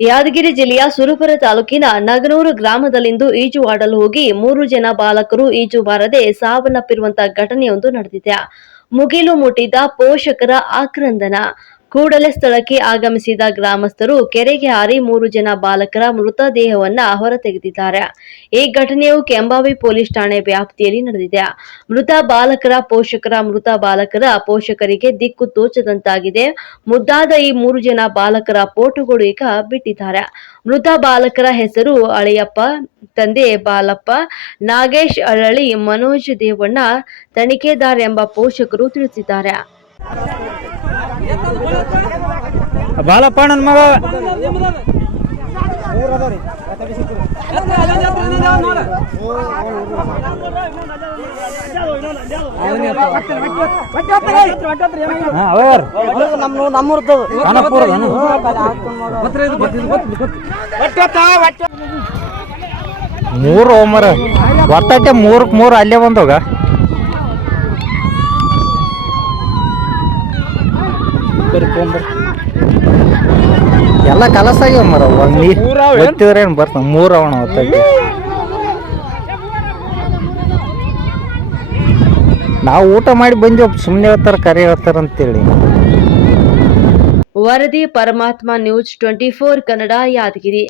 ಯಾದಗಿರಿ ಜಿಲ್ಲೆಯ ಸುರಪುರ ತಾಲೂಕಿನ ನಗನೂರು ಗ್ರಾಮದಲ್ಲಿಂದು ಈಜು ಆಡಲು ಹೋಗಿ ಮೂರು ಜನ ಬಾಲಕರು ಈಜು ಬಾರದೆ ಸಾವನ್ನಪ್ಪಿರುವಂತಹ ಘಟನೆಯೊಂದು ನಡೆದಿದೆ. ಮುಗಿಲು ಮುಟ್ಟಿದ್ದ ಪೋಷಕರ ಆಕ್ರಂದನ. ಕೂಡಲೇ ಸ್ಥಳಕ್ಕೆ ಆಗಮಿಸಿದ ಗ್ರಾಮಸ್ಥರು ಕೆರೆಗೆ ಹಾರಿ ಮೂರು ಜನ ಬಾಲಕರ ಮೃತದೇಹವನ್ನ ಹೊರತೆಗೆದಿದ್ದಾರೆ. ಈ ಘಟನೆಯು ಕೆಂಬಾವಿ ಪೊಲೀಸ್ ಠಾಣೆ ವ್ಯಾಪ್ತಿಯಲ್ಲಿ ನಡೆದಿದೆ. ಮೃತ ಬಾಲಕರ ಪೋಷಕರ ಮೃತ ಬಾಲಕರ ಪೋಷಕರಿಗೆ ದಿಕ್ಕು ತೋಚದಂತಾಗಿದೆ. ಮುದ್ದಾದ ಈ ಮೂರು ಜನ ಬಾಲಕರ ಫೋಟೋಗಳು ಈಗ ಬಿಟ್ಟಿದ್ದಾರೆ. ಮೃತ ಬಾಲಕರ ಹೆಸರು ಅಳೆಯಪ್ಪ, ತಂದೆ ಬಾಲಪ್ಪ, ನಾಗೇಶ್, ಅರಳಿ, ಮನೋಜ್ ದೇವಣ್ಣ, ತನಿಖೆದಾರ್ ಎಂಬ ಪೋಷಕರು ತಿಳಿಸಿದ್ದಾರೆ. ನನ್ನ ಮಗ? ಮೂರು ಮರ ಒಟ್ಟಕ್ಕೆ ಮೂರಕ್ಕೆ ಮೂರು ಅಲ್ಲೇ ಬಂದೋಗ. ಎಲ್ಲ ಕಲಸ ಆಗ್ಯಾವ ಮರ ಒಂದ್ ನೀರ್ ಗೊತ್ತಿದ್ರೆ ಏನು? ಬರ್ತಾವ? ಮೂರು ಅವಣ ನಾವು ಊಟ ಮಾಡಿ ಬಂದೀವಿ ಸುಮ್ಮನೆ ಹೇಳ್ತಾರ ಕರೆ ಹೇಳ್ತಾರ ಅಂತೇಳಿ. ವರದಿ Paramatma news twenty four Kannada Yadgiri.